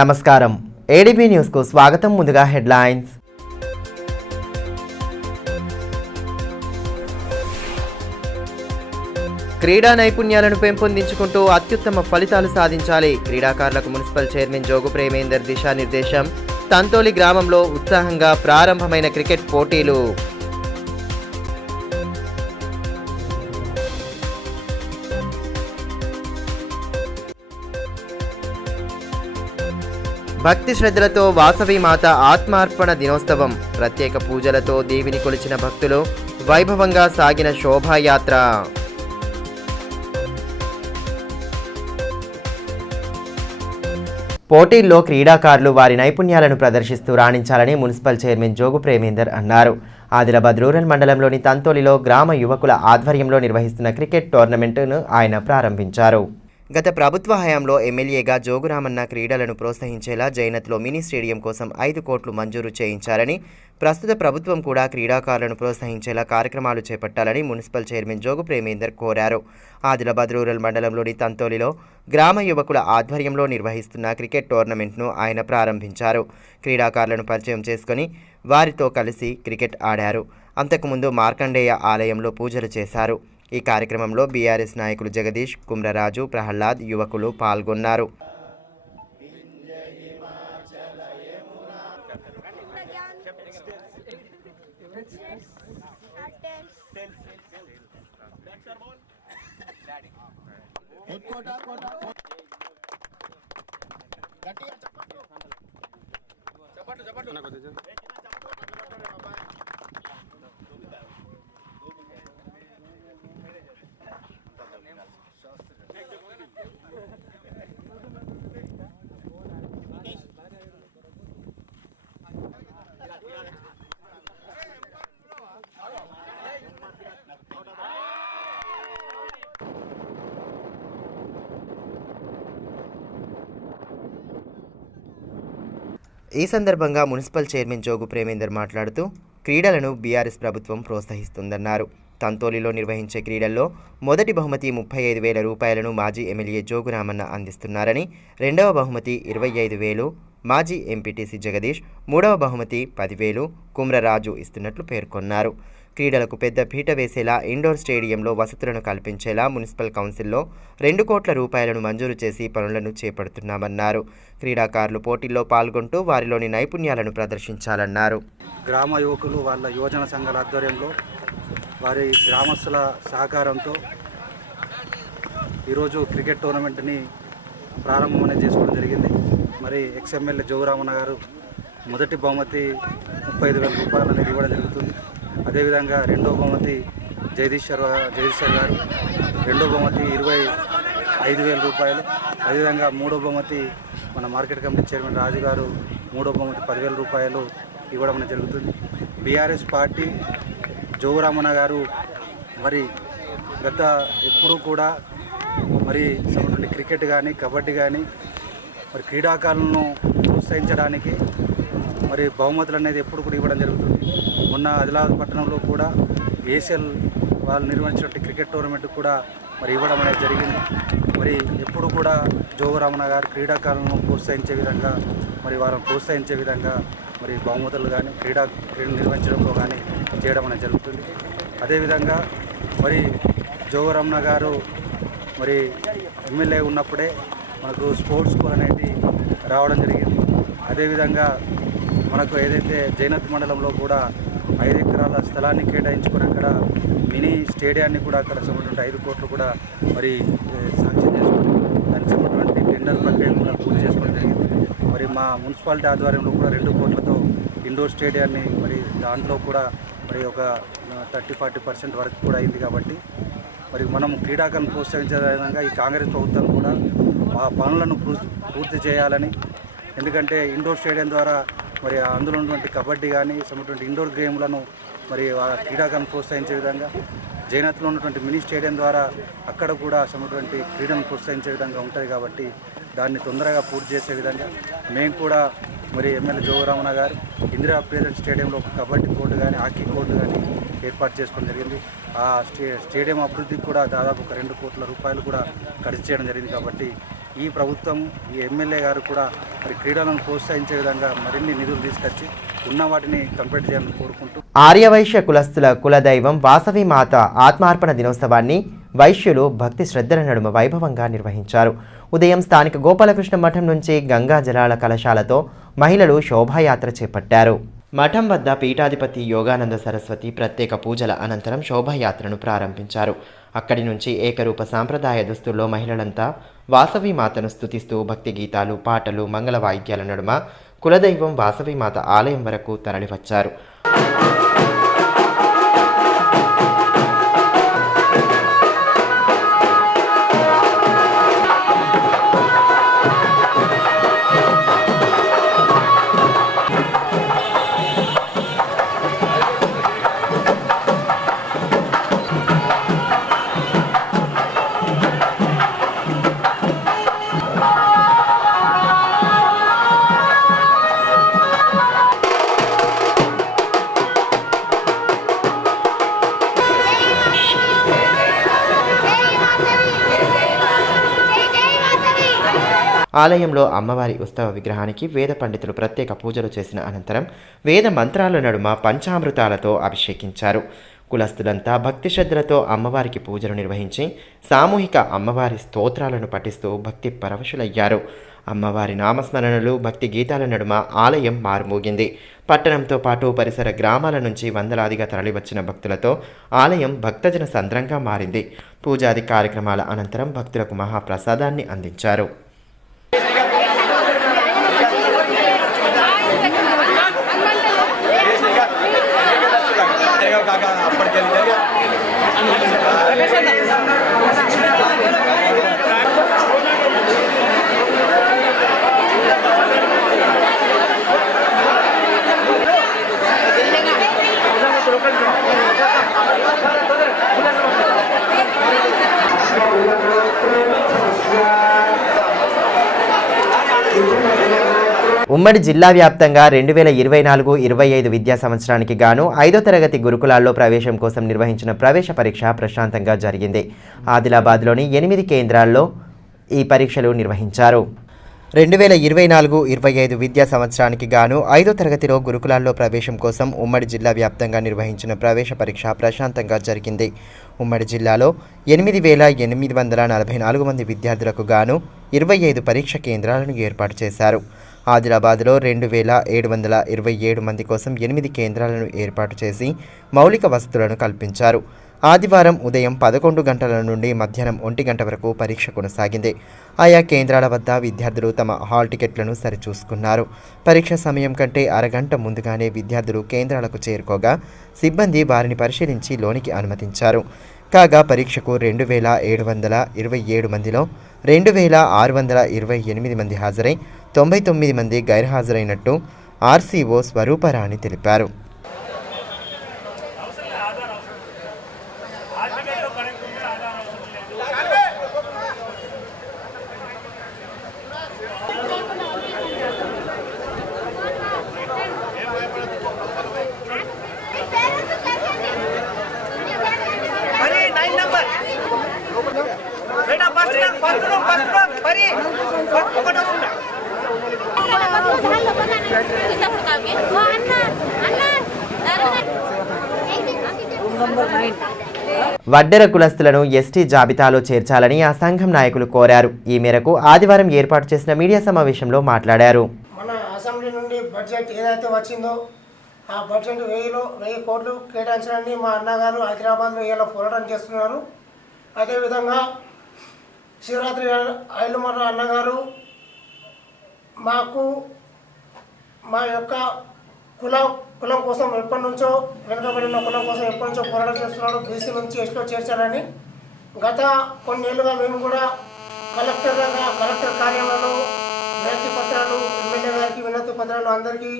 నమస్కారం ADB news కు స్వాగతం. ముందుగా హెడ్లైన్స్. క్రీడా నైపుణ్యాలను పెంపొందించుకుంటూ అత్యుత్తమ ఫలితాలు సాధించాలి. క్రీడాకారులకు మున్సిపల్ చైర్మన్ జోగు ప్రేమేందర్ దిశానిర్దేశం. తంతోలి గ్రామంలో ఉత్సాహంగా ప్రారంభమైన క్రికెట్ పోటీలు. భక్తి శ్రద్ధలతో వాసవి మాత ఆత్మార్పణ దినోత్సవం. ప్రత్యేక పూజలతో దేవిని కొలిచిన భక్తులు. వైభవంగా సాగిన శోభాయాత్ర. పోటీల్లో క్రీడాకారులు వారి నైపుణ్యాలను ప్రదర్శిస్తూ రాణించాలని మున్సిపల్ చైర్మన్ జోగు ప్రేమేందర్ అన్నారు. ఆదిలాబాద్ రూరల్ మండలంలోని తంతోలిలో గ్రామ యువకుల ఆధ్వర్యంలో నిర్వహిస్తున్న క్రికెట్ టోర్నమెంటును ఆయన ప్రారంభించారు. గత ప్రభుత్వ హయాంలో ఎమ్మెల్యేగా జోగురామన్న క్రీడలను ప్రోత్సహించేలా జైనత్లో మినీ స్టేడియం కోసం 5 కోట్లు మంజూరు చేయించారని, ప్రస్తుత ప్రభుత్వం కూడా క్రీడాకారులను ప్రోత్సహించేలా కార్యక్రమాలు చేపట్టాలని మున్సిపల్ చైర్మన్ జోగు ప్రేమేందర్ కోరారు. ఆదిలాబాద్ రూరల్ మండలంలోని తంతోలిలో గ్రామ యువకుల ఆధ్వర్యంలో నిర్వహిస్తున్న క్రికెట్ టోర్నమెంట్ను ఆయన ప్రారంభించారు. క్రీడాకారులను పరిచయం చేసుకుని వారితో కలిసి క్రికెట్ ఆడారు. అంతకుముందు మార్కండేయ ఆలయంలో పూజలు చేశారు. ఈ కార్యక్రమంలో బీఆర్ఎస్ నాయకులు జగదీష్, కుమ్రరాజు, ప్రహ్లాద్ యువకులు పాల్గొన్నారు. ఈ సందర్భంగా మున్సిపల్ చైర్మన్ జోగు ప్రేమేందర్ మాట్లాడుతూ క్రీడలను బీఆర్ఎస్ ప్రభుత్వం ప్రోత్సహిస్తుందన్నారు. తంతోలిలో నిర్వహించే క్రీడల్లో మొదటి బహుమతి 35,000 రూపాయలను మాజీ ఎమ్మెల్యే జోగురామన్న అందిస్తున్నారని, రెండవ బహుమతి 25,000 మాజీ ఎంపీటీసీ జగదీష్, మూడవ బహుమతి 10,000 కుమ్రరాజు ఇస్తున్నట్లు పేర్కొన్నారు. క్రీడలకు పెద్ద పీట వేసేలా ఇండోర్ స్టేడియంలో వసతులను కల్పించేలా మున్సిపల్ కౌన్సిల్లో 2 కోట్ల రూపాయలను మంజూరు చేసి పనులను చేపడుతున్నామన్నారు. క్రీడాకారులు పోటీల్లో పాల్గొంటూ వారిలోని నైపుణ్యాలను ప్రదర్శించాలన్నారు. గ్రామ యువకులు వాళ్ళ యువజన సంఘాల ఆధ్వర్యంలో వారి గ్రామస్తుల సహకారంతో ఈరోజు క్రికెట్ టోర్నమెంట్ని ప్రారంభం అనేది చేసుకోవడం జరిగింది. మరి ఎక్స్ఎమ్మెల్యే జోగురామన్న గారు మొదటి బహుమతి 35,000 రూపాయలు అనేది ఇవ్వడం జరుగుతుంది. అదేవిధంగా రెండో బహుమతి జగదీష్ గారు, రెండో బహుమతి 25,000 రూపాయలు. అదేవిధంగా మూడో బహుమతి మన మార్కెట్ కమిటీ చైర్మన్ రాజు గారు మూడో బహుమతి 10,000 రూపాయలు ఇవ్వడం అనేది జరుగుతుంది. బీఆర్ఎస్ పార్టీ జోగురామన్న గారు మరి గత ఎప్పుడూ కూడా మరి సముద్ర క్రికెట్ కానీ కబడ్డీ కానీ మరి క్రీడాకారులను ప్రోత్సహించడానికి మరి బహుమతులు అనేది ఎప్పుడు కూడా ఇవ్వడం జరుగుతుంది. మొన్న ఆదిలాబాద్ పట్టణంలో కూడా ఏషియల్ వాళ్ళు నిర్వహించినట్టు క్రికెట్ టోర్నమెంట్ కూడా మరి ఇవ్వడం అనేది జరిగింది. మరి ఎప్పుడు కూడా జోగురామన్న గారు క్రీడాకారులను ప్రోత్సహించే విధంగా మరి వారిని ప్రోత్సహించే విధంగా మరి బహుమతులు కానీ క్రీడలు నిర్వహించడంలో కానీ చేయడం అనేది జరుగుతుంది. అదేవిధంగా మరి జోగురామన్న గారు మరి ఎమ్మెల్యే ఉన్నప్పుడే మనకు స్పోర్ట్స్ స్కూల్ అనేది రావడం జరిగింది. అదేవిధంగా మనకు ఏదైతే జైనత్ మండలంలో కూడా 5 ఎకరాల స్థలాన్ని కేటాయించుకుని అక్కడ మినీ స్టేడియాన్ని కూడా అక్కడ సంబంధించిన 5 కోట్లు కూడా మరి సాంక్షన్ చేసుకుని దానికి సంబంధించిన టెండర్ ప్రక్రియ కూడా పూర్తి చేసుకోవడం జరిగింది. మరి మా మున్సిపాలిటీ ఆధ్వర్యంలో కూడా 2 కోట్లతో ఇండోర్ స్టేడియాన్ని మరి దాంట్లో కూడా మరి ఒక 30-40% వరకు కూడా అయింది. కాబట్టి మరి మనం క్రీడాకారులను ప్రోత్సహించే విధంగా ఈ కాంగ్రెస్ ప్రభుత్వం కూడా ఆ పనులను పూర్తి చేయాలని, ఎందుకంటే ఇండోర్ స్టేడియం ద్వారా మరి అందులో ఉన్నటువంటి కబడ్డీ కానీ సంబంధించిన ఇండోర్ గేమ్లను మరి క్రీడాకారులను ప్రోత్సహించే విధంగా, జైనత్లో ఉన్నటువంటి మినీ స్టేడియం ద్వారా అక్కడ కూడా సంబంధించిన క్రీడలను ప్రోత్సహించే విధంగా ఉంటుంది. కాబట్టి దాన్ని తొందరగా పూర్తి చేసే విధంగా మేము కూడా మరి ఎమ్మెల్యే జోగురామన్న గారు ఇందిరా ప్రియదర్శిని స్టేడియంలో కబడ్డీ కోర్టు కానీ హాకీ కోర్టు కానీ ఏర్పాటు చేసుకోవడం జరిగింది. ఆ స్టేడియం అభివృద్ధికి కూడా దాదాపు ఒక 2 కోట్ల రూపాయలు కూడా ఖర్చు చేయడం జరిగింది. కాబట్టి ఈ ప్రభుత్వం ఈ ఎమ్మెల్యే గారు కూడా మరి క్రీడలను ప్రోత్సహించే విధంగా మరిన్ని నిధులు తీసుకొచ్చి ఉన్న వాటిని కంప్లీట్ చేయాలని కోరుకుంటూ ఆర్యవైశ్య కులస్తుల కులదైవం వాసవి మాత ఆత్మార్పణ దినోత్సవాన్ని వైశ్యులు భక్తి శ్రద్ధల నడుమ వైభవంగా నిర్వహించారు. ఉదయం స్థానిక గోపాలకృష్ణ మఠం నుంచి గంగా జలాల కలశాలతో మహిళలు శోభాయాత్ర చేపట్టారు. మఠం వద్ద పీఠాధిపతి యోగానంద సరస్వతి ప్రత్యేక పూజల అనంతరం శోభాయాత్రను ప్రారంభించారు. అక్కడి నుంచి ఏకరూప సాంప్రదాయ దుస్తుల్లో మహిళలంతా వాసవి మాతను స్తుతిస్తూ భక్తి గీతాలు, పాటలు, మంగళ వాయిద్యాల నడుమ కులదైవం వాసవి మాత ఆలయం వరకు తరలివచ్చారు. ఆలయంలో అమ్మవారి ఉత్సవ విగ్రహానికి వేద పండితులు ప్రత్యేక పూజలు చేసిన అనంతరం వేద మంత్రాల నడుమ పంచామృతాలతో అభిషేకించారు. కులస్తులంతా భక్తి శ్రద్ధలతో అమ్మవారికి పూజలు నిర్వహించి సామూహిక అమ్మవారి స్తోత్రాలను పఠిస్తూ భక్తి పరవశులయ్యారు. అమ్మవారి నామస్మరణలు, భక్తి గీతాల నడుమ ఆలయం మారుమోగింది. పట్టణంతో పాటు పరిసర గ్రామాల నుంచి వందలాదిగా తరలివచ్చిన భక్తులతో ఆలయం భక్తజన సంద్రంగా మారింది. పూజాది కార్యక్రమాల అనంతరం భక్తులకు మహాప్రసాదాన్ని అందించారు. ఉమ్మడి జిల్లా వ్యాప్తంగా 2024-25 విద్యా సంవత్సరానికి గాను 5వ తరగతి గురుకులాల్లో ప్రవేశం కోసం నిర్వహించిన ప్రవేశ పరీక్ష ప్రశాంతంగా జరిగింది. ఆదిలాబాద్లోని 8 కేంద్రాల్లో ఈ పరీక్షలు నిర్వహించారు. 2024-25 విద్యా సంవత్సరానికి గాను 5వ తరగతిలో గురుకులాల్లో ప్రవేశం కోసం ఉమ్మడి జిల్లా వ్యాప్తంగా నిర్వహించిన ప్రవేశ పరీక్ష ప్రశాంతంగా జరిగింది. ఉమ్మడి జిల్లాలో 8,844 మంది విద్యార్థులకు గాను 25 పరీక్ష కేంద్రాలను ఏర్పాటు చేశారు. ఆదిలాబాద్లో 2,727 మంది కోసం 8 కేంద్రాలను ఏర్పాటు చేసి మౌలిక వసతులను కల్పించారు. ఆదివారం ఉదయం 11 గంటల నుండి మధ్యాహ్నం 1 గంట వరకు పరీక్ష కొనసాగింది. ఆయా కేంద్రాల వద్ద విద్యార్థులు తమ హాల్ టికెట్లను సరిచూసుకున్నారు. పరీక్ష సమయం కంటే అరగంట ముందుగానే విద్యార్థులు కేంద్రాలకు చేరుకోగా సిబ్బంది వారిని పరిశీలించి లోనికి అనుమతించారు. కాగా పరీక్షకు 2,727 మందిలో 2,628 మంది హాజరై 99 మంది గైర్హాజరైనట్టు ఆర్సీఓ స్వరూపరాణి తెలిపారు. వడ్డెర కులస్తులను ఎస్టీ జాబితాలో చేర్చాలని ఆ సంఘం నాయకులు కోరారు. ఈ మేరకు ఆదివారం ఏర్పాటు చేసిన మీడియా సమావేశంలో మాట్లాడారు. మన అసెంబ్లీ నుండి బడ్జెట్ ఏదైతే వచ్చిందో ఆ బడ్జెట్ 1000 కోట్లు కేటాయించాలని మా అన్నగారు హైదరాబాద్లో ఇలా పోరాటం చేస్తున్నారు. అదేవిధంగా శివరాత్రి ఐలుమర్ర అన్నగారు మాకు మా యొక్క కులం కోసం ఎప్పటి నుంచో వెనుకబడిన కులం కోసం ఎప్పటి నుంచో పోరాటం చేస్తున్నాడు. బీసీ నుంచి ఎస్టీలో చేర్చాలని గత కొన్నేళ్లుగా మేము కూడా కలెక్టర్ కార్యాలయంలో వినతి పత్రాలు, ఎమ్మెల్యే గారికి వినతి పత్రాలు అందరికీ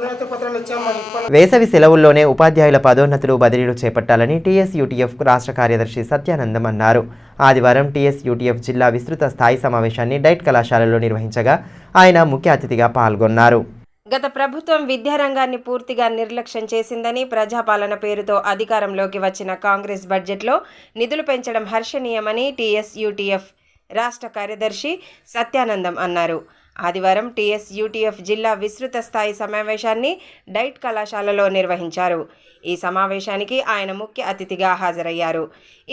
వినతి పత్రాలు ఇచ్చాము. వేసవి సెలవుల్లోనే ఉపాధ్యాయుల పదోన్నతులు, బదిలీలు చేపట్టాలని టీఎస్యూటీఎఫ్ రాష్ట్ర కార్యదర్శి సత్యానందం అన్నారు. ఆదివారం టీఎస్యూటీఎఫ్ జిల్లా విస్తృత స్థాయి సమావేశాన్ని డైట్ కళాశాలలో నిర్వహించగా ఆయన ముఖ్య అతిథిగా పాల్గొన్నారు. గత ప్రభుత్వం విద్యారంగాన్ని పూర్తిగా నిర్లక్ష్యం చేసిందని, ప్రజాపాలన పేరుతో అధికారంలోకి వచ్చిన కాంగ్రెస్ బడ్జెట్లో నిధులు పెంచడం హర్షణీయమని టీఎస్యూటీఎఫ్ రాష్ట్ర కార్యదర్శి సత్యానందం అన్నారు. ఆదివారం టీఎస్యూటీఎఫ్ జిల్లా విస్తృత స్థాయి సమావేశాన్ని డైట్ కళాశాలలో నిర్వహించారు. ఈ సమావేశానికి ఆయన ముఖ్య అతిథిగా హాజరయ్యారు.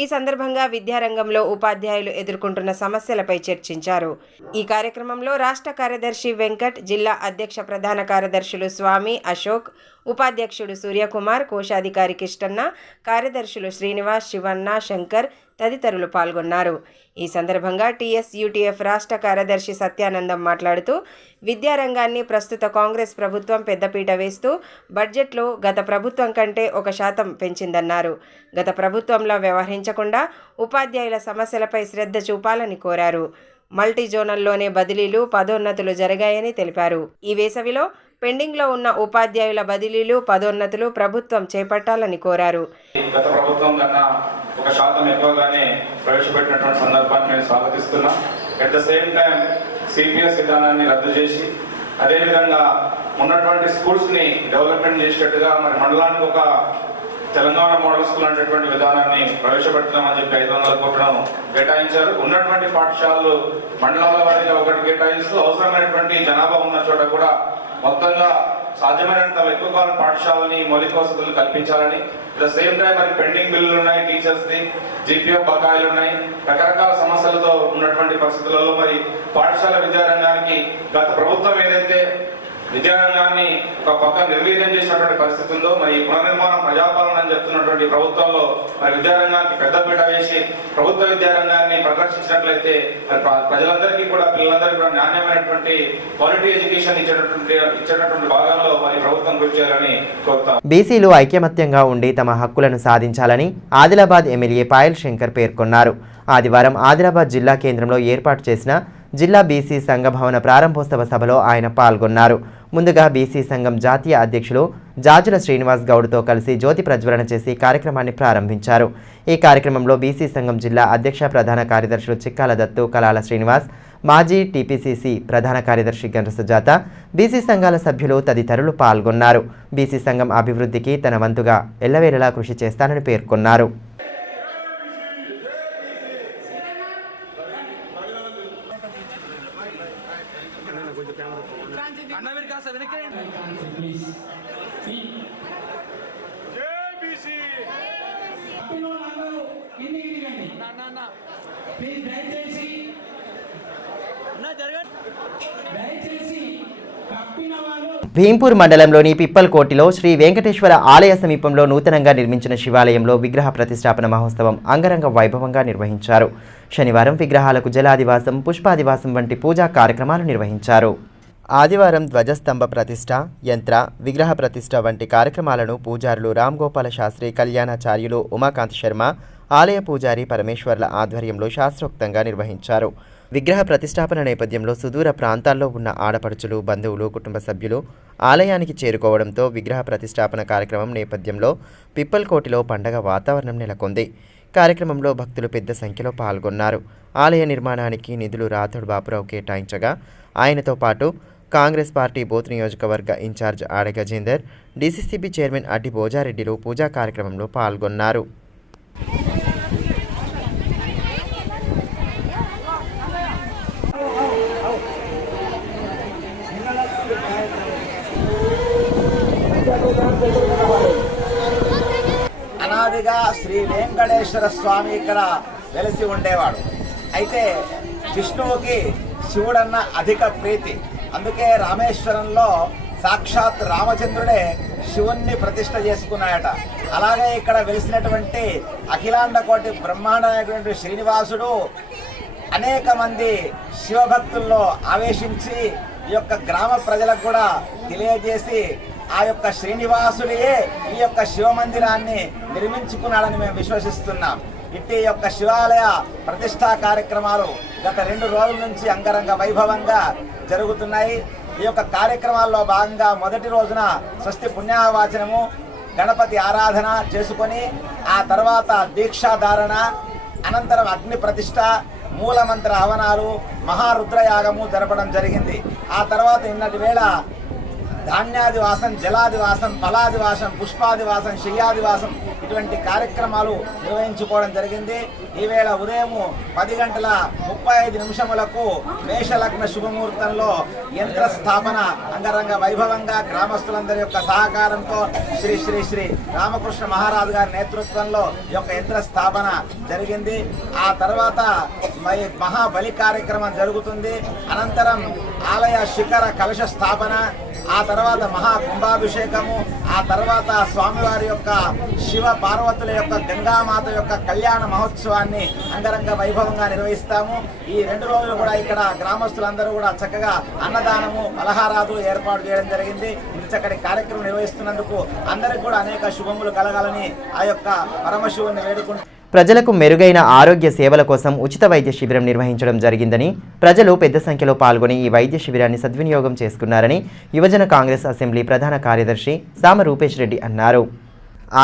ఈ సందర్భంగా విద్యారంగంలో ఉపాధ్యాయులు ఎదుర్కొంటున్న సమస్యలపై చర్చించారు. ఈ కార్యక్రమంలో రాష్ట్ర కార్యదర్శి వెంకట్, జిల్లా అధ్యక్ష ప్రధాన కార్యదర్శులు స్వామి, అశోక్, ఉపాధ్యక్షుడు సూర్యకుమార్, కోశాధికారి కిష్టన్న, కార్యదర్శులు శ్రీనివాస్, శివన్న, శంకర్ తదితరులు పాల్గొన్నారు. ఈ సందర్భంగా టీఎస్యూటీఎఫ్ రాష్ట్ర కార్యదర్శి సత్యానందం మాట్లాడుతూ విద్యారంగాన్ని ప్రస్తుత కాంగ్రెస్ ప్రభుత్వం పెద్దపీట వేస్తూ బడ్జెట్లో గత ప్రభుత్వం కంటే 1% పెంచిందన్నారు. గత ప్రభుత్వంలో వ్యవహరించకుండా ఉపాధ్యాయుల సమస్యలపై శ్రద్ధ చూపాలని కోరారు. మల్టీ జోనల్లోనే బదిలీలు, పదోన్నతులు జరిగాయని తెలిపారు. ఈ వేసవిలో పెండింగ్లో ఉన్న ఉపాధ్యాయుల బదిలీలు, పదోన్నతులు ప్రభుత్వం చేపట్టాలని కోరారు. గత ప్రభుత్వం కన్నా 1% ఎక్కువగానే ప్రవేశపెట్టినటువంటి సందర్భాన్ని నేను స్వాగతిస్తున్నా. At the same time CPS విధానాన్ని రద్దు చేసి అదేవిధంగా ఉన్నటువంటి స్కూల్స్ని డెవలప్మెంట్ చేసేటట్టుగా మరి మండలానికి ఒక తెలంగాణ మోడల్ స్కూల్ అనేటువంటి విధానాన్ని ప్రవేశపెడతామని చెప్పి 500 కోట్లను కేటాయించారు. ఉన్నటువంటి పాఠశాలలు మండలాల వారీగా ఒకటి కేటాయిస్తూ అవసరమైనటువంటి జనాభా ఉన్న చోట కూడా మొత్తంగా సాధ్యమైనంత ఎక్కువ కాలం పాఠశాలని మౌలిక వసతులు కల్పించాలని, అట్ ద సేమ్ టైం మరి పెండింగ్ బిల్లులు ఉన్నాయి, టీచర్స్ది జీపీఎఫ్ బకాయిలు ఉన్నాయి, రకరకాల సమస్యలతో ఉన్నటువంటి పరిస్థితులలో మరి పాఠశాల విద్యారంగానికి గత ప్రభుత్వం ఏదైతే విద్యారంగాన్ని ఒక పక్క నిర్వీర్యం చేసినటువంటి పరిస్థితి ఉందో మరి పునర్నిర్మాణం ప్రజాపాలన అని చెప్తున్నటువంటి ప్రభుత్వంలో మరి విద్యారంగానికి పెద్దపీట వేసి ప్రభుత్వ విద్యారంగాన్ని ప్రదర్శించినట్లయితే ప్రజలందరికీ కూడా పిల్లలందరికీ కూడా నాణ్యమైనటువంటి క్వాలిటీ ఎడ్యుకేషన్ ఇచ్చేటటువంటి భాగాల్లో మరి ప్రభుత్వం కృషి చేయాలని కోరుతాం. బీసీలు ఐకమత్యంగా ఉండి తమ హక్కులను సాధించాలని ఆదిలాబాద్ ఎమ్మెల్యే పాయల్ శంకర్ పేర్కొన్నారు. ఆదివారం ఆదిలాబాద్ జిల్లా కేంద్రంలో ఏర్పాటు చేసిన జిల్లా బీసీ సంఘ భవన ప్రారంభోత్సవ సభలో ఆయన పాల్గొన్నారు. ముందుగా బీసీ సంఘం జాతీయ అధ్యక్షులు జాజుల శ్రీనివాస్ గౌడ్తో కలిసి జ్యోతి ప్రజ్వలన చేసి కార్యక్రమాన్ని ప్రారంభించారు. ఈ కార్యక్రమంలో బీసీ సంఘం జిల్లా అధ్యక్ష ప్రధాన కార్యదర్శులు చిక్కాల దత్తు, కలాల శ్రీనివాస్, మాజీ టీపీసీసీ ప్రధాన కార్యదర్శి గంట సుజాత, బీసీ సంఘాల సభ్యులు తదితరులు పాల్గొన్నారు. బీసీ సంఘం అభివృద్ధికి తన వంతుగా ఎల్లవేళలా కృషి చేస్తానని పేర్కొన్నారు. భీంపూర్ మండలంలోని పిప్పల్కోటిలో శ్రీ వెంకటేశ్వర ఆలయ సమీపంలో నూతనంగా నిర్మించిన శివాలయంలో విగ్రహ ప్రతిష్టాపన మహోత్సవం అంగరంగ వైభవంగా నిర్వహించారు. శనివారం విగ్రహాలకు జలాదివాసం, పుష్పాదివాసం వంటి పూజా కార్యక్రమాలు నిర్వహించారు. ఆదివారం ధ్వజస్తంభ ప్రతిష్ఠ, యంత్ర విగ్రహ ప్రతిష్ఠ వంటి కార్యక్రమాలను పూజారులు రామ్ గోపాల శాస్త్రి, కళ్యాణాచార్యులు ఉమాకాంత్ శర్మ, ఆలయ పూజారి పరమేశ్వర్ల ఆధ్వర్యంలో శాస్త్రోక్తంగా నిర్వహించారు. విగ్రహ ప్రతిష్టాపన నేపథ్యంలో సుదూర ప్రాంతాల్లో ఉన్న ఆడపడుచులు, బంధువులు, కుటుంబ సభ్యులు ఆలయానికి చేరుకోవడంతో విగ్రహ ప్రతిష్టాపన కార్యక్రమం నేపథ్యంలో పిప్పల్కోటిలో పండగ వాతావరణం నెలకొంది. కార్యక్రమంలో భక్తులు పెద్ద సంఖ్యలో పాల్గొన్నారు. ఆలయ నిర్మాణానికి నిధులు రాథోడ్ బాపురావు కేటాయించగా ఆయనతో పాటు కాంగ్రెస్ పార్టీ బోత్ నియోజకవర్గ ఇన్ఛార్జ్ ఆడ గజేందర్, డీసీసీబీ చైర్మన్ అడ్డి భోజారెడ్డిలు పూజా కార్యక్రమంలో పాల్గొన్నారు. అనాదిగా శ్రీ వెంకటేశ్వర స్వామి ఇక్కడ వెలిసి ఉండేవాడు. అయితే విష్ణువుకి శివుడన్న అధిక ప్రీతి, అందుకే రామేశ్వరంలో సాక్షాత్ రామచంద్రుడే శివుణ్ణి ప్రతిష్ఠ చేసుకున్నాయట. అలాగే ఇక్కడ వెలిసినటువంటి అఖిలాండ కోటి బ్రహ్మాండమైనటువంటి శ్రీనివాసుడు అనేక మంది శివభక్తుల్లో ఆవేశించి ఈ యొక్క గ్రామ ప్రజలకు కూడా తెలియజేసి ఆ యొక్క శ్రీనివాసుడియే ఈ యొక్క శివమందిరాన్ని నిర్మించుకున్నాడని మేము విశ్వసిస్తున్నాం. ఇట్టి యొక్క శివాలయ ప్రతిష్టా కార్యక్రమాలు గత 2 రోజుల నుంచి అంగరంగ వైభవంగా జరుగుతున్నాయి. ఈ యొక్క కార్యక్రమాల్లో భాగంగా మొదటి రోజున స్వస్తి పుణ్యవాచనము, గణపతి ఆరాధన చేసుకొని ఆ తర్వాత దీక్షాధారణ, అనంతరం అగ్ని ప్రతిష్ట, మూలమంత్ర హవనాలు, మహారుద్రయాగము జరపడం జరిగింది. ఆ తర్వాత నిన్నటి వేళ ధాన్యాదివాసం, జలాదివాసం, ఫలాదివాసం, పుష్పాదివాసం, శయ్యాదివాసం ఇటువంటి కార్యక్రమాలు నిర్వహించుకోవడం జరిగింది. ఈవేళ ఉదయం 10:35 మేషలగ్న శుభముహూర్తంలో యంత్ర స్థాపన అంగరంగ వైభవంగా గ్రామస్తులందరి యొక్క సహకారంతో శ్రీ శ్రీ శ్రీ రామకృష్ణ మహారాజు గారి నేతృత్వంలో ఈ యొక్క యంత్ర స్థాపన జరిగింది. ఆ తర్వాత మహాబలి కార్యక్రమం జరుగుతుంది. అనంతరం ఆలయ శిఖర కలశ స్థాపన, ఆ తర్వాత మహా కుంభాభిషేకము, ఆ తర్వాత స్వామివారి యొక్క శివ పార్వతుల యొక్క గంగామాత యొక్క కళ్యాణ మహోత్సవాన్ని అంగరంగ వైభవంగా నిర్వహిస్తాము. ఈ 2 రోజులు కూడా ఇక్కడ గ్రామస్తులందరూ కూడా చక్కగా అన్నదానము, పలహారాలు ఏర్పాటు చేయడం జరిగింది. ఇంత చక్కటి కార్యక్రమం నిర్వహిస్తున్నందుకు అందరికి కూడా అనేక శుభములు కలగాలని ఆ యొక్క పరమశివుని వేడుకుంటున్నాం. ప్రజలకు మెరుగైన ఆరోగ్య సేవల కోసం ఉచిత వైద్య శిబిరం నిర్వహించడం జరిగిందని, ప్రజలు పెద్ద సంఖ్యలో పాల్గొని ఈ వైద్య శిబిరాన్ని సద్వినియోగం చేసుకున్నారని యువజన కాంగ్రెస్ అసెంబ్లీ ప్రధాన కార్యదర్శి సామ రూపేష్ రెడ్డి అన్నారు.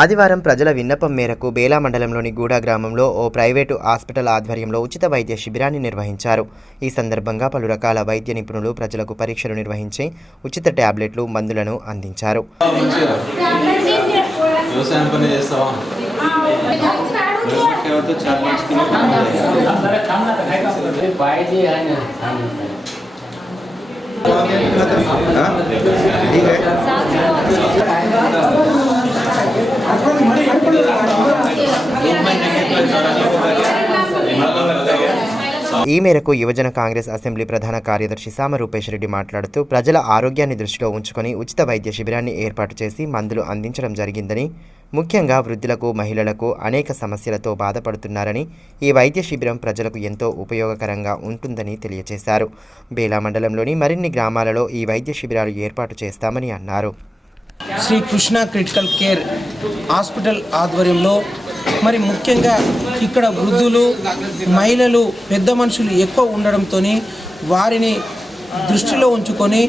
ఆదివారం ప్రజల విన్నపం మేరకు బేలా మండలంలోని గూడా గ్రామంలో ఓ ప్రైవేటు హాస్పిటల్ ఆధ్వర్యంలో ఉచిత వైద్య శిబిరాన్ని నిర్వహించారు. ఈ సందర్భంగా పలు రకాల వైద్య నిపుణులు ప్రజలకు పరీక్షలు నిర్వహించి ఉచిత టాబ్లెట్లు, మందులను అందించారు. ఈ మేరకు యువజన కాంగ్రెస్ అసెంబ్లీ ప్రధాన కార్యదర్శి సామ రూపేష్ రెడ్డి మాట్లాడుతూ ప్రజల ఆరోగ్యాన్ని దృష్టిలో ఉంచుకొని ఉచిత వైద్య శిబిరాన్ని ఏర్పాటు చేసి మందులు అందించడం జరిగిందని, ముఖ్యంగా వృద్ధులకు, మహిళలకు అనేక సమస్యలతో బాధపడుతున్నారని, ఈ వైద్య శిబిరం ప్రజలకు ఎంతో ఉపయోగకరంగా ఉంటుందని తెలియజేశారు. బేలా మండలంలోని మరిన్ని గ్రామాలలో ఈ వైద్య శిబిరాలు ఏర్పాటు చేస్తామని అన్నారు. Shri Krishna critical care hospital ఆధ్వర్యంలో మరి ముఖ్యంగా ఇక్కడ వృద్ధులు, మహిళలు, పెద్ద మనుషులు ఎక్కువ ఉండడంతో వారిని దృష్టిలో ఉంచుకొని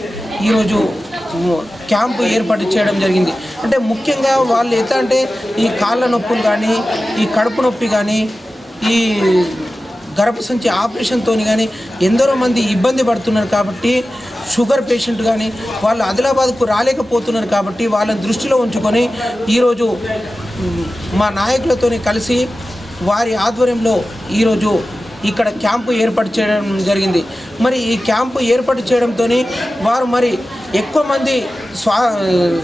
ఈరోజు క్యాంపు ఏర్పాటు చేయడం జరిగింది. అంటే ముఖ్యంగా వాళ్ళు ఎట్లా అంటే ఈ కాళ్ళ నొప్పులు కానీ, ఈ కడుపు నొప్పి కానీ, ఈ గర్భసంచి ఆపరేషన్తో కానీ ఎందరో మంది ఇబ్బంది పడుతున్నారు. కాబట్టి షుగర్ పేషెంట్ కానీ వాళ్ళు ఆదిలాబాద్కు రాలేకపోతున్నారు. కాబట్టి వాళ్ళని దృష్టిలో ఉంచుకొని ఈరోజు మా నాయకులతో కలిసి వారి ఆధ్వర్యంలో ఈరోజు ఇక్కడ క్యాంపు ఏర్పాటు చేయడం జరిగింది. మరి ఈ క్యాంపు ఏర్పాటు చేయడంతో వారు మరి ఎక్కువ మంది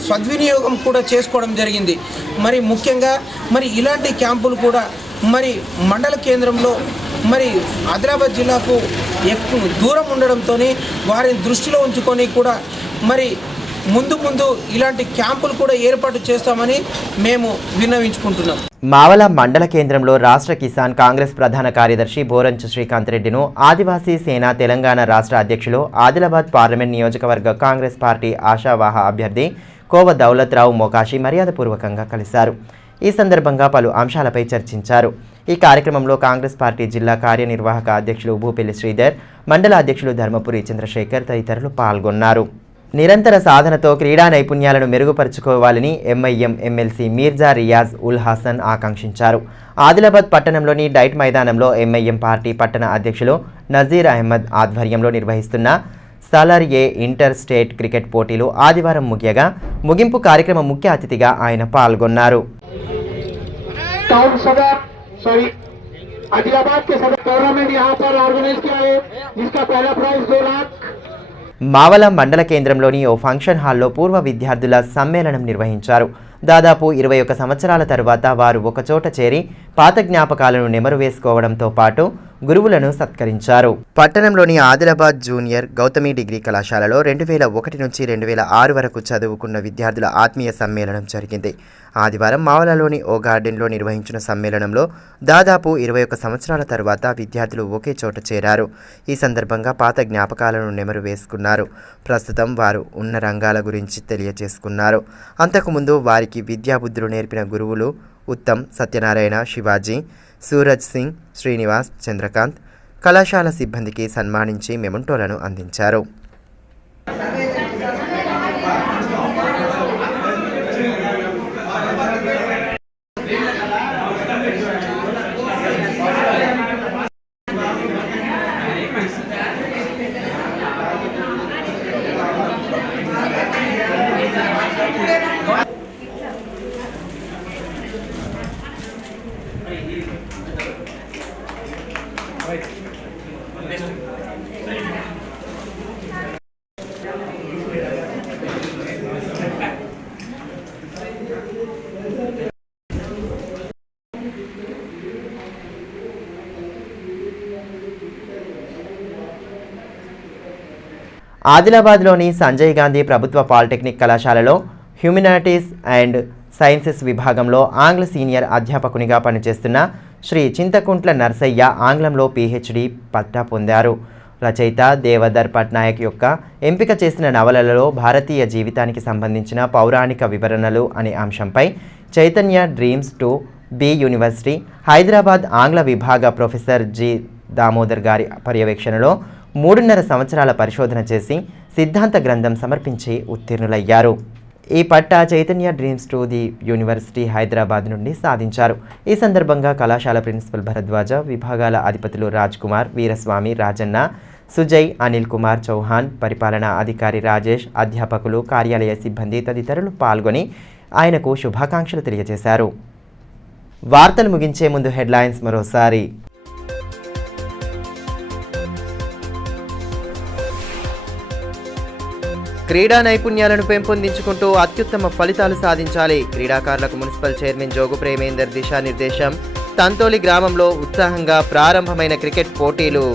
సద్వినియోగం కూడా చేసుకోవడం జరిగింది. మరి ముఖ్యంగా మరి ఇలాంటి క్యాంపులు కూడా మరి మండల కేంద్రంలో మరి ఆదిలాబాద్ జిల్లాకు ఎక్కువ దూరం ఉండడంతో వారిని దృష్టిలో ఉంచుకొని కూడా మరి ముందు ఇలాంటి క్యాంపులు కూడా ఏర్పాటు చేస్తామని మేము విన్నవించుకుంటున్నాం. మావల మండల కేంద్రంలో రాష్ట్ర కిసాన్ కాంగ్రెస్ ప్రధాన కార్యదర్శి బోరంచు శ్రీకాంత్ రెడ్డిను ఆదివాసీ సేన తెలంగాణ రాష్ట్ర అధ్యక్షులు, ఆదిలాబాద్ పార్లమెంట్ నియోజకవర్గ కాంగ్రెస్ పార్టీ ఆశావాహ అభ్యర్థి కోవ దౌలత్ రావు మోకాషి మర్యాదపూర్వకంగా కలిశారు. ఈ సందర్భంగా పలు అంశాలపై చర్చించారు. ఈ కార్యక్రమంలో కాంగ్రెస్ పార్టీ జిల్లా కార్యనిర్వాహక అధ్యక్షులు భూపల్లి శ్రీధర్, మండల అధ్యక్షులు ధర్మపురి చంద్రశేఖర్ తదితరులు పాల్గొన్నారు. నిరంతర సాధనతో క్రీడా నైపుణ్యాలను మెరుగుపరుచుకోవాలని ఎంఐఎం ఎమ్మెల్సీ మీర్జా రియాజ్ ఉల్ హసన్ ఆకాంక్షించారు. ఆదిలాబాద్ పట్టణంలోని డైట్ మైదానంలో ఎంఐఎం పార్టీ పట్టణ అధ్యక్షులు నజీర్ అహ్మద్ ఆధ్వర్యంలో నిర్వహిస్తున్న సాలార్ ఏ ఇంటర్ స్టేట్ క్రికెట్ పోటీలు ఆదివారం ముగియగా ముగింపు కార్యక్రమం ముఖ్య అతిథిగా ఆయన పాల్గొన్నారు. మావల మండల కేంద్రంలోని ఓ ఫంక్షన్ హాల్లో పూర్వ విద్యార్థుల సమ్మేళనం నిర్వహించారు. దాదాపు 21 సంవత్సరాల తరువాత వారు ఒకచోట చేరి పాత జ్ఞాపకాలను నెమరు వేసుకోవడంతో పాటు గురువులను సత్కరించారు. పట్టణంలోని ఆదిలాబాద్ జూనియర్ గౌతమి డిగ్రీ కళాశాలలో 2001 నుంచి 2006 వరకు చదువుకున్న విద్యార్థుల ఆత్మీయ సమ్మేళనం జరిగింది. ఆదివారం మావలలోని ఓ గార్డెన్లో నిర్వహించిన సమ్మేళనంలో దాదాపు 21 సంవత్సరాల తరువాత విద్యార్థులు ఒకే చోట చేరారు. ఈ సందర్భంగా పాత జ్ఞాపకాలను నెమరు వేసుకున్నారు. ప్రస్తుతం వారు ఉన్న రంగాల గురించి తెలియజేసుకున్నారు. అంతకుముందు వారికి విద్యాబుద్ధులు నేర్పిన గురువులు ఉత్తమ్, సత్యనారాయణ, శివాజీ, సూరజ్ సింగ్, శ్రీనివాస్, చంద్రకాంత్ కళాశాల సిబ్బందికి సన్మానించి మెమంటోలను అందించారు. ఆదిలాబాద్లోని సంజయ్ గాంధీ ప్రభుత్వ పాలిటెక్నిక్ కళాశాలలో హ్యూమనిటీస్ అండ్ సైన్సెస్ విభాగంలో ఆంగ్ల సీనియర్ అధ్యాపకునిగా పనిచేస్తున్న శ్రీ చింతకుంట్ల నర్సయ్య ఆంగ్లంలో PhD పట్టా పొందారు. రచయిత దేవదర్ పట్నాయక్ యొక్క ఎంపిక చేసిన నవలలలో భారతీయ జీవితానికి సంబంధించిన పౌరాణిక వివరణలు అనే అంశంపై Chaitanya dreams to be university Hyderabad ఆంగ్ల విభాగ ప్రొఫెసర్ జి దామోదర్ గారి పర్యవేక్షణలో 3.5 సంవత్సరాల పరిశోధన చేసి సిద్ధాంత గ్రంథం సమర్పించి ఉత్తీర్ణులయ్యారు. ఈ పట్టా Chaitanya dreams to the university Hyderabad నుండి సాధించారు. ఈ సందర్భంగా కళాశాల ప్రిన్సిపల్ భరద్వాజ, విభాగాల అధిపతులు రాజ్ కుమార్, వీరస్వామి, రాజన్న, సుజయ్, అనిల్ కుమార్ చౌహాన్, పరిపాలనా అధికారి రాజేష్, అధ్యాపకులు, కార్యాలయ సిబ్బంది తదితరులు పాల్గొని ఆయనకు శుభాకాంక్షలు తెలియజేశారు. వార్తలు ముగించే ముందు హెడ్లైన్స్ మరోసారి. క్రీడా నైపుణ్యాలను పెంపొందించుకుంటూ అత్యుత్తమ ఫలితాలు సాధించాలి. క్రీడాకారులకు మున్సిపల్ చైర్మన్ జోగు ప్రేమేందర్ దిశానిర్దేశం. తంతోలి గ్రామంలో ఉత్సాహంగా ప్రారంభమైన క్రికెట్ పోటీలు.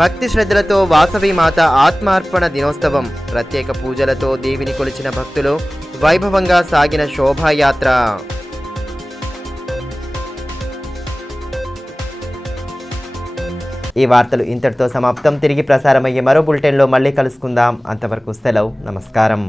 భక్తి శ్రద్ధలతో వాసవి మాత ఆత్మార్పణ దినోత్సవం. ప్రత్యేక పూజలతో దేవిని కొలిచిన భక్తులు. వైభవంగా సాగిన శోభాయాత్ర. ఈ వార్తలు ఇంతటితో సమాప్తం. తిరిగి ప్రసారమయ్యే మరో బులెటిన్లో మళ్ళీ కలుసుకుందాం. అంతవరకు సెలవు. నమస్కారం.